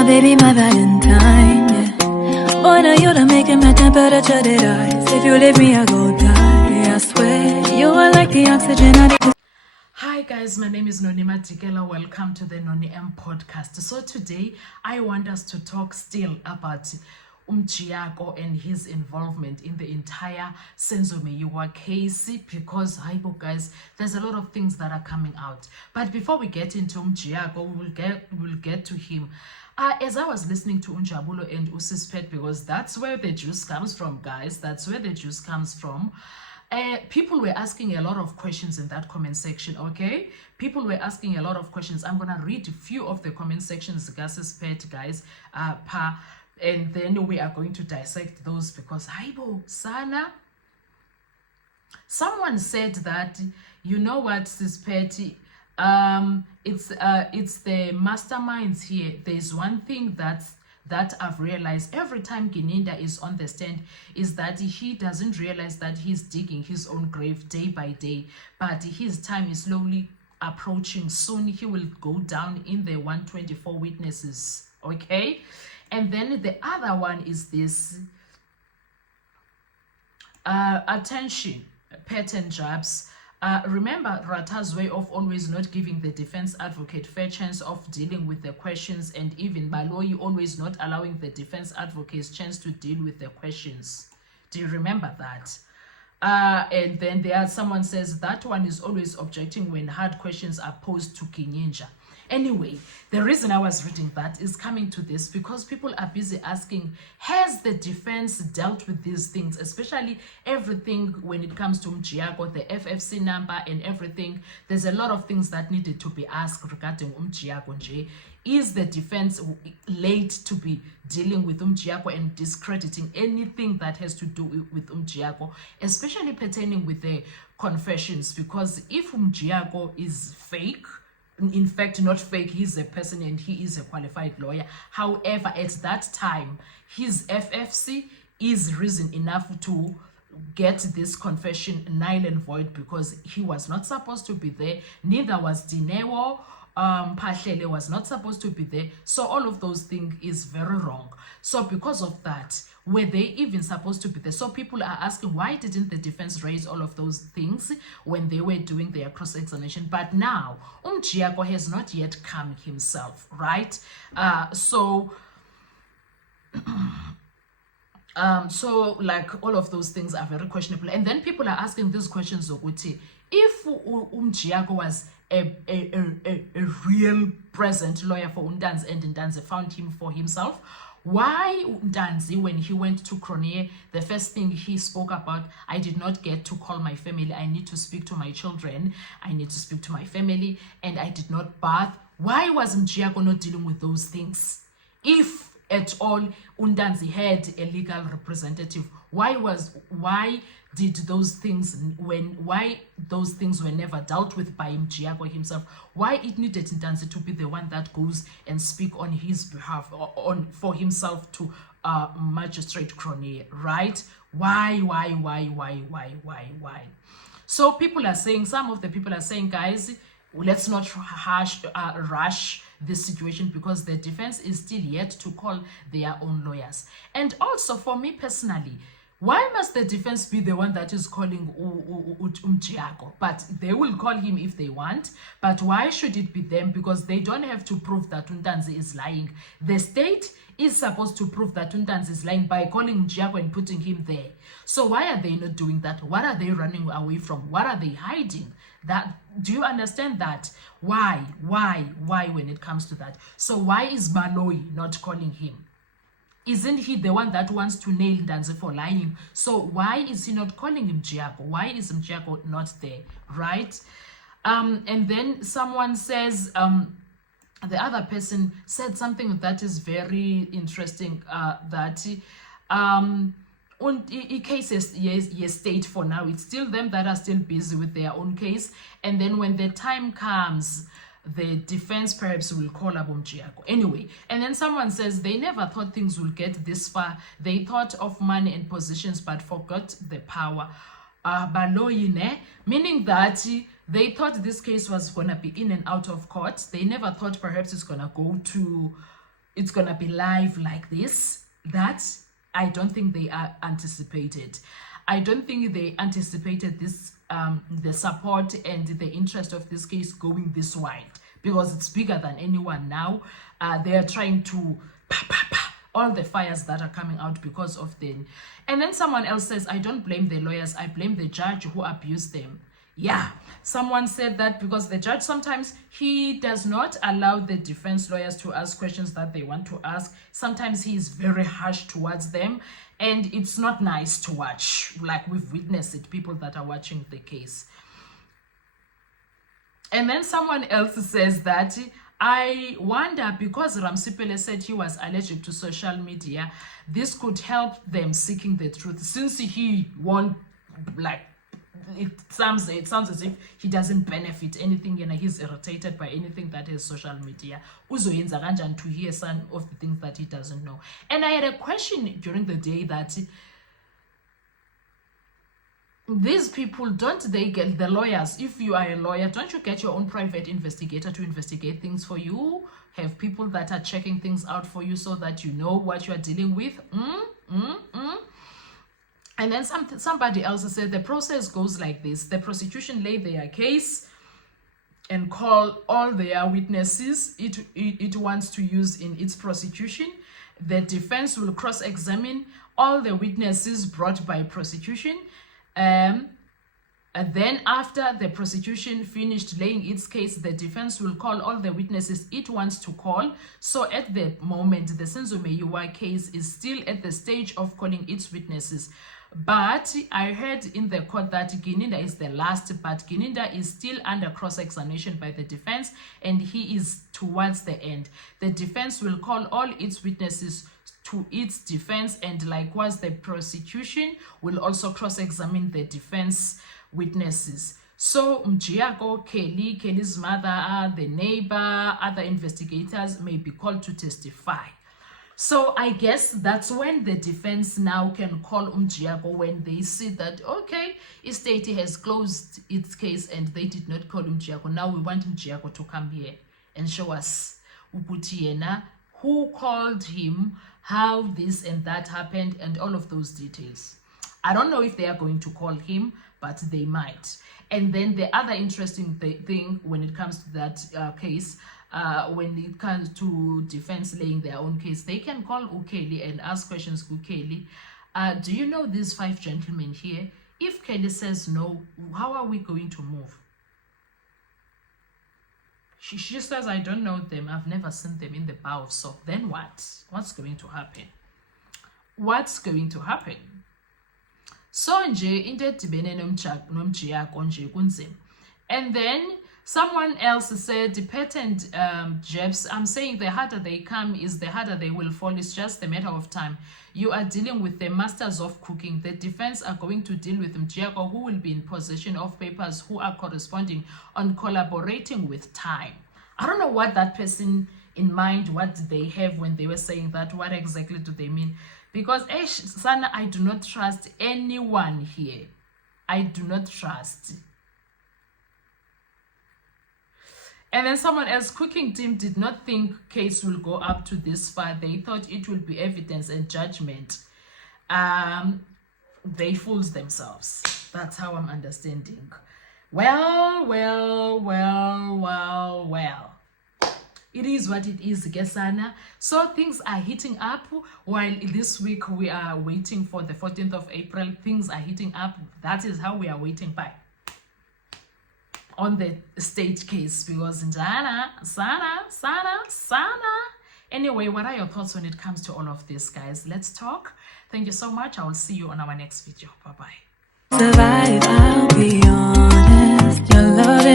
my baby, my Valentine, yeah. Boy, now you done making my temperature dead rise. If you leave me, I go die, I swear. You are like the oxygen I need. Hi guys, my name is Noni Madikela. Welcome to the Noni M podcast. So today I want us to talk still about Umjiako and his involvement in the entire Senzo Meyiwa case, because guys, there's a lot of things that are coming out. But before we get into Umjiako, we'll get to him. As I was listening to Unjabulo and Usispet, because that's where the juice comes from, guys. That's where the juice comes from. People were asking a lot of questions in that comment section, okay? People were asking a lot of questions. I'm going to read a few of the comment sections, guys, and then we are going to dissect those, because Haibo, Sana, someone said that, you know what, Sispeti, it's the masterminds here. There's one thing that I've realized every time Gininda is on the stand is that he doesn't realize that he's digging his own grave day by day, but his time is slowly approaching. Soon he will go down in the 124 witnesses, okay? And then the other one is this attention pattern jobs. Remember Rata's way of always not giving the defense advocate fair chance of dealing with the questions, and even Baloyi always not allowing the defense advocate's chance to deal with the questions. Do you remember that? And then someone says that one is always objecting when hard questions are posed to Kinyinja. Anyway, the reason I was reading that is coming to this because people are busy asking, has the defense dealt with these things, especially everything when it comes to Umjiako, the FFC number and everything. There's a lot of things that needed to be asked regarding Umjiako Nje. Is the defense late to be dealing with Umjiako and discrediting anything that has to do with Umjiako, especially pertaining with the confessions? Because if Umjiako is fake, in fact not fake, he's a person and he is a qualified lawyer. However, at that time his FFC is reason enough to get this confession null and void, because he was not supposed to be there, neither was Dineo. Pahlele was not supposed to be there. So all of those things is very wrong. So because of that, were they even supposed to be there? So people are asking, why didn't the defense raise all of those things when they were doing their cross-examination? But now Umjiako has not yet come himself, right? So like all of those things are very questionable. And then people are asking these questions of Uti, if Umjiako was a real present lawyer for Undanzi, and Undanzi found him for himself, why Undanzi, when he went to Cronje, the first thing he spoke about, I did not get to call my family, I need to speak to my children, I need to speak to my family, and I did not bath. Why was Umjiako not dealing with those things? If at all Undanzi had a legal representative, why did those things, why those things were never dealt with by Umjiako himself? Why it needed Undanzi to be the one that goes and speak on his behalf, for himself to Magistrate Cronje, right? Why? So people are saying, some of the people are saying, guys, let's not rush this situation, because the defense is still yet to call their own lawyers. And also for me personally, why must the defense be the one that is calling Umjiako? But they will call him if they want. But why should it be them? Because they don't have to prove that Undanzi is lying. The state is supposed to prove that Undanzi is lying by calling Umjiako and putting him there. So why are they not doing that? What are they running away from? What are they hiding? That, do you understand that? Why when it comes to that? So why is Baloyi not calling him? Isn't he the one that wants to nail Ndanzi for lying? So why is he not calling him Umjiako? Why is Umjiako not there, right? And then someone says, the other person said something that is very interesting, that cases, yes, state for now, it's still them that are still busy with their own case. And then when the time comes, the defense perhaps will call up Umjiako. Anyway, and then someone says they never thought things will get this far. They thought of money and positions but forgot the power. Baloyi, meaning that they thought this case was going to be in and out of court. They never thought perhaps it's going to go to it's gonna be live like this. That I don't think they are anticipated. I don't think they anticipated this, the support and the interest of this case going this wide, because it's bigger than anyone now. They are trying to all the fires that are coming out because of them. And then someone else says, I don't blame the lawyers, I blame the judge who abused them. Yeah, someone said that because the judge sometimes he does not allow the defense lawyers to ask questions that they want to ask. Sometimes he is very harsh towards them, and it's not nice to watch. Like, we've witnessed it, people that are watching the case. And then someone else says that, I wonder, because Ramsipele said he was allergic to social media, this could help them seeking the truth. Since he won't, like, it sounds as if he doesn't benefit anything, and he's irritated by anything that is social media. Uzoyenza kanjani to hear some of the things that he doesn't know. And I had a question during the day that these people, don't they get, the lawyers, if you are a lawyer, don't you get your own private investigator to investigate things for you? Have people that are checking things out for you so that you know what you are dealing with? And then somebody else said the process goes like this. The prosecution lay their case and call all their witnesses it wants to use in its prosecution. The defense will cross-examine all the witnesses brought by prosecution. And then after the prosecution finished laying its case, the defense will call all the witnesses it wants to call. So at the moment, the Senzo Meyiwa case is still at the stage of calling its witnesses. But I heard in the court that Gininda is the last, but Gininda is still under cross-examination by the defense, and he is towards the end. The defense will call all its witnesses to its defense, and likewise the prosecution will also cross-examine the defense witnesses. So Mjiako, Kelly's mother, the neighbor, other investigators may be called to testify. So I guess that's when the defense now can call Mjiako when they see that, okay, Estate has closed its case and they did not call Mjiako. Now we want Mjiako to come here and show us who called him, how this and that happened, and all of those details. I don't know if they are going to call him, but they might. And then the other interesting thing when it comes to that case, when it comes to defense laying their own case, they can call Ukeli and ask questions. Ukeli, do you know these 5 gentlemen here? If Kelly says no, how are we going to move? She says, I don't know them. I've never seen them in the bar of soap. Then what? What's going to happen? What's going to happen? So nje into edibene nomjiyako nje kunzima. And then someone else said, patent jabs, I'm saying the harder they come is the harder they will fall. It's just a matter of time. You are dealing with the masters of cooking. The defense are going to deal with Mjiako, who will be in possession of papers who are corresponding on collaborating with time. I don't know what that person in mind, what they have when they were saying that. What exactly do they mean? Because Sana, I do not trust anyone here. I do not trust. And then someone else, cooking team did not think case will go up to this far. They thought it will be evidence and judgment. They fooled themselves. That's how I'm understanding. Well. It is what it is, Gesana. So things are heating up. While this week we are waiting for the 14th of April, things are heating up. That is how we are waiting by. On the state case, because Sana. Anyway, what are your thoughts when it comes to all of this, guys? Let's talk. Thank you so much. I will see you on our next video. Bye-bye. Survive, I'll be honest. Your love